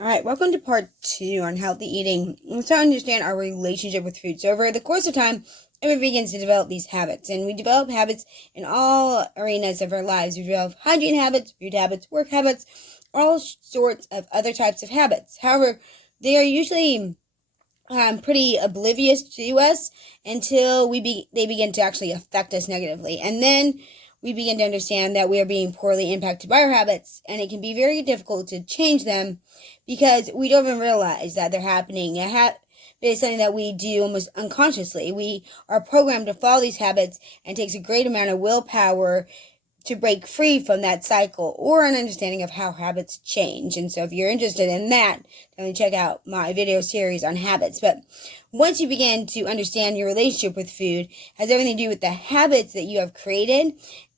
All right, welcome to part 2 on healthy eating. Let's try to understand our relationship with food. So over the course of time, everyone begins to develop these habits, and we develop habits in all arenas of our lives. We develop hygiene habits, food habits, work habits, all sorts of other types of habits. However, they are usually pretty oblivious to us until they begin to actually affect us negatively. And then we begin to understand that we are being poorly impacted by our habits, and it can be very difficult to change them because we don't even realize that they're happening. It's something that we do almost unconsciously. We are programmed to follow these habits, and it takes a great amount of willpower to break free from that cycle or an understanding of how habits change. And so if you're interested in that, definitely check out my video series on habits. But once you begin to understand your relationship with food, it has everything to do with the habits that you have created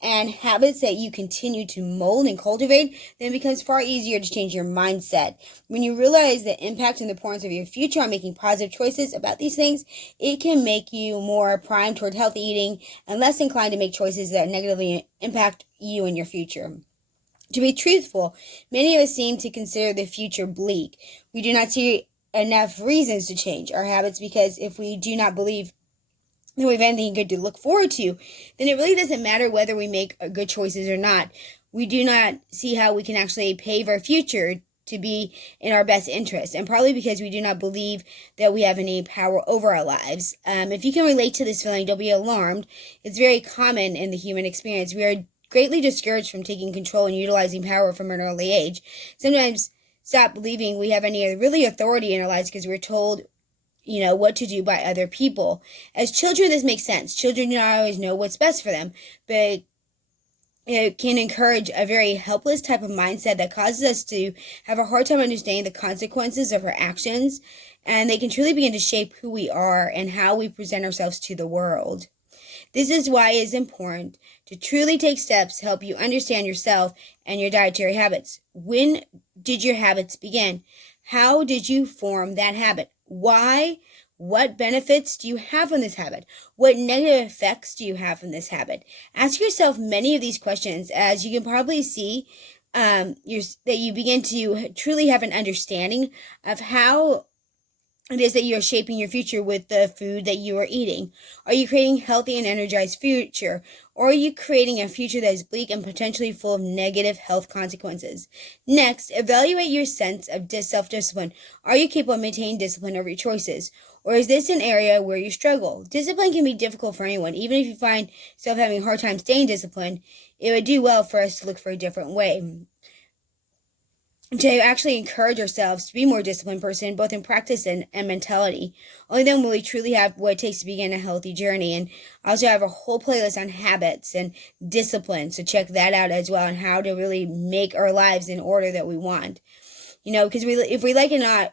and habits that you continue to mold and cultivate, then it becomes far easier to change your mindset. When you realize the impact and the importance of your future on making positive choices about these things, it can make you more primed toward healthy eating and less inclined to make choices that negatively impact you in your future. To be truthful, many of us seem to consider the future bleak. We do not see enough reasons to change our habits because if we do not believe that we have anything good to look forward to, then it really doesn't matter whether we make good choices or not. We do not see how we can actually pave our future to be in our best interest, and partly because we do not believe that we have any power over our lives. If you can relate to this feeling, don't be alarmed. It's very common in the human experience. We are greatly discouraged from taking control and utilizing power from an early age. Sometimes stop believing we have any really authority in our lives because we're told what to do by other people. As children, this makes sense. Children do not always know what's best for them, but it can encourage a very helpless type of mindset that causes us to have a hard time understanding the consequences of our actions, and they can truly begin to shape who we are and how we present ourselves to the world. This is why it is important to truly take steps to help you understand yourself and your dietary habits. When did your habits begin? How did you form that habit? Why? What benefits do you have from this habit? What negative effects do you have from this habit? Ask yourself many of these questions, as you can probably see that you begin to truly have an understanding of how it is that you are shaping your future with the food that you are eating. Are you creating a healthy and energized future? Or are you creating a future that is bleak and potentially full of negative health consequences? Next, evaluate your sense of self-discipline. Are you capable of maintaining discipline over your choices? Or is this an area where you struggle? Discipline can be difficult for anyone. Even if you find yourself having a hard time staying disciplined, it would do well for us to look for a different way. To actually encourage ourselves to be a more disciplined person, both in practice and mentality. Only then will we truly have what it takes to begin a healthy journey. And I also have a whole playlist on habits and discipline, so check that out as well, on how to really make our lives in order that we want. Because if we like it or not,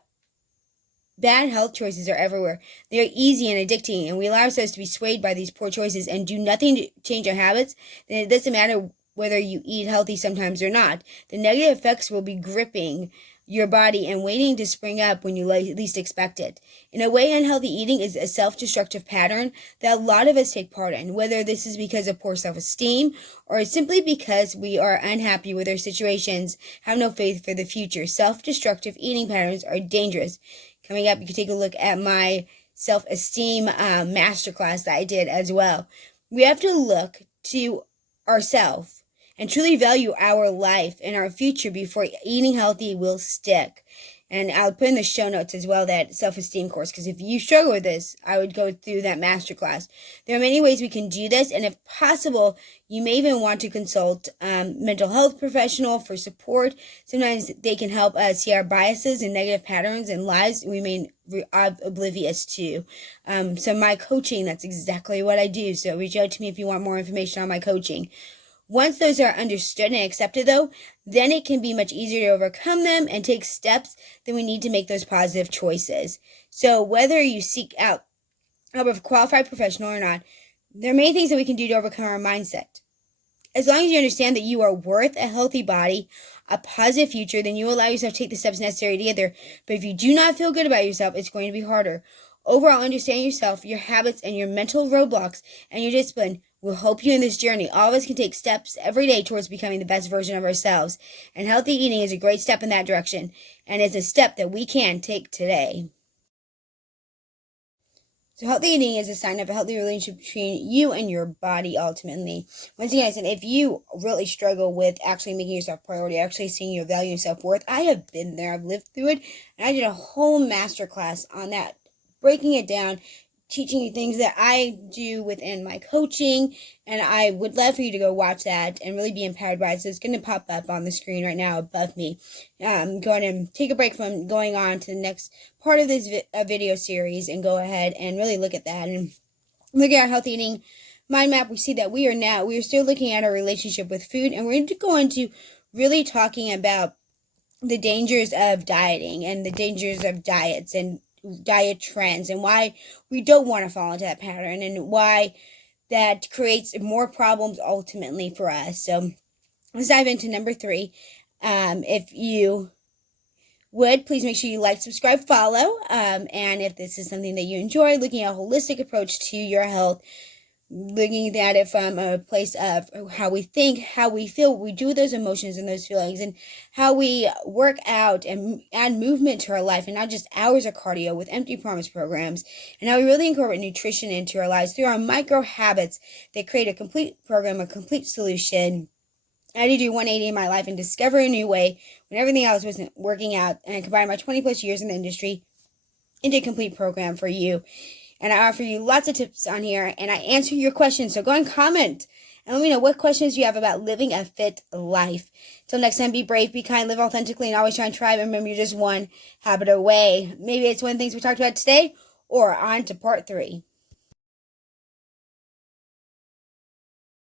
bad health choices are everywhere. They are easy and addicting, and we allow ourselves to be swayed by these poor choices and do nothing to change our habits, then it doesn't matter whether you eat healthy sometimes or not. The negative effects will be gripping your body and waiting to spring up when you least expect it. In a way, unhealthy eating is a self-destructive pattern that a lot of us take part in, whether this is because of poor self-esteem or simply because we are unhappy with our situations, have no faith for the future. Self-destructive eating patterns are dangerous. Coming up, you can take a look at my self-esteem masterclass that I did as well. We have to look to ourselves and truly value our life and our future before eating healthy will stick. And I'll put in the show notes as well that self-esteem course, because if you struggle with this, I would go through that masterclass. There are many ways we can do this, and if possible, you may even want to consult a mental health professional for support. Sometimes they can help us see our biases and negative patterns and lies we may be oblivious to. So my coaching, that's exactly what I do. So reach out to me if you want more information on my coaching. Once those are understood and accepted, though, then it can be much easier to overcome them and take steps that we need to make those positive choices. So whether you seek out help of a qualified professional or not, there are many things that we can do to overcome our mindset. As long as you understand that you are worth a healthy body, a positive future, then you allow yourself to take the steps necessary to get there. But if you do not feel good about yourself, it's going to be harder. Overall, understanding yourself, your habits, and your mental roadblocks and your discipline We'll help you in this journey. All of us can take steps every day towards becoming the best version of ourselves. And healthy eating is a great step in that direction. And it's a step that we can take today. So healthy eating is a sign of a healthy relationship between you and your body ultimately. Once again, I said, if you really struggle with actually making yourself a priority, actually seeing your value and self-worth, I have been there. I've lived through it. And I did a whole masterclass on that, breaking it down, teaching you things that I do within my coaching. And I would love for you to go watch that and really be empowered by it. So it's going to pop up on the screen right now above me. Go ahead and take a break from going on to the next part of this video series and go ahead and really look at that and look at our healthy eating mind map. We see that we are still looking at our relationship with food, and we're going to go into really talking about the dangers of dieting and the dangers of diets and diet trends and why we don't want to fall into that pattern and why that creates more problems ultimately for us. So let's dive into number 3. If you would, please make sure you like, subscribe, follow. And if this is something that you enjoy, looking at a holistic approach to your health, looking at it from a place of how we think, how we feel, what we do with those emotions and those feelings, and how we work out and add movement to our life and not just hours of cardio with empty promise programs, and how we really incorporate nutrition into our lives through our micro habits that create a complete program, a complete solution. I had to do 180 in my life and discover a new way when everything else wasn't working out, and I combined my 20 plus years in the industry into a complete program for you. And I offer you lots of tips on here, and I answer your questions. So go and comment and let me know what questions you have about living a fit life. Till next time, be brave, be kind, live authentically, and always try and thrive. And remember, you're just one habit away. Maybe it's one of the things we talked about today, or on to part 3.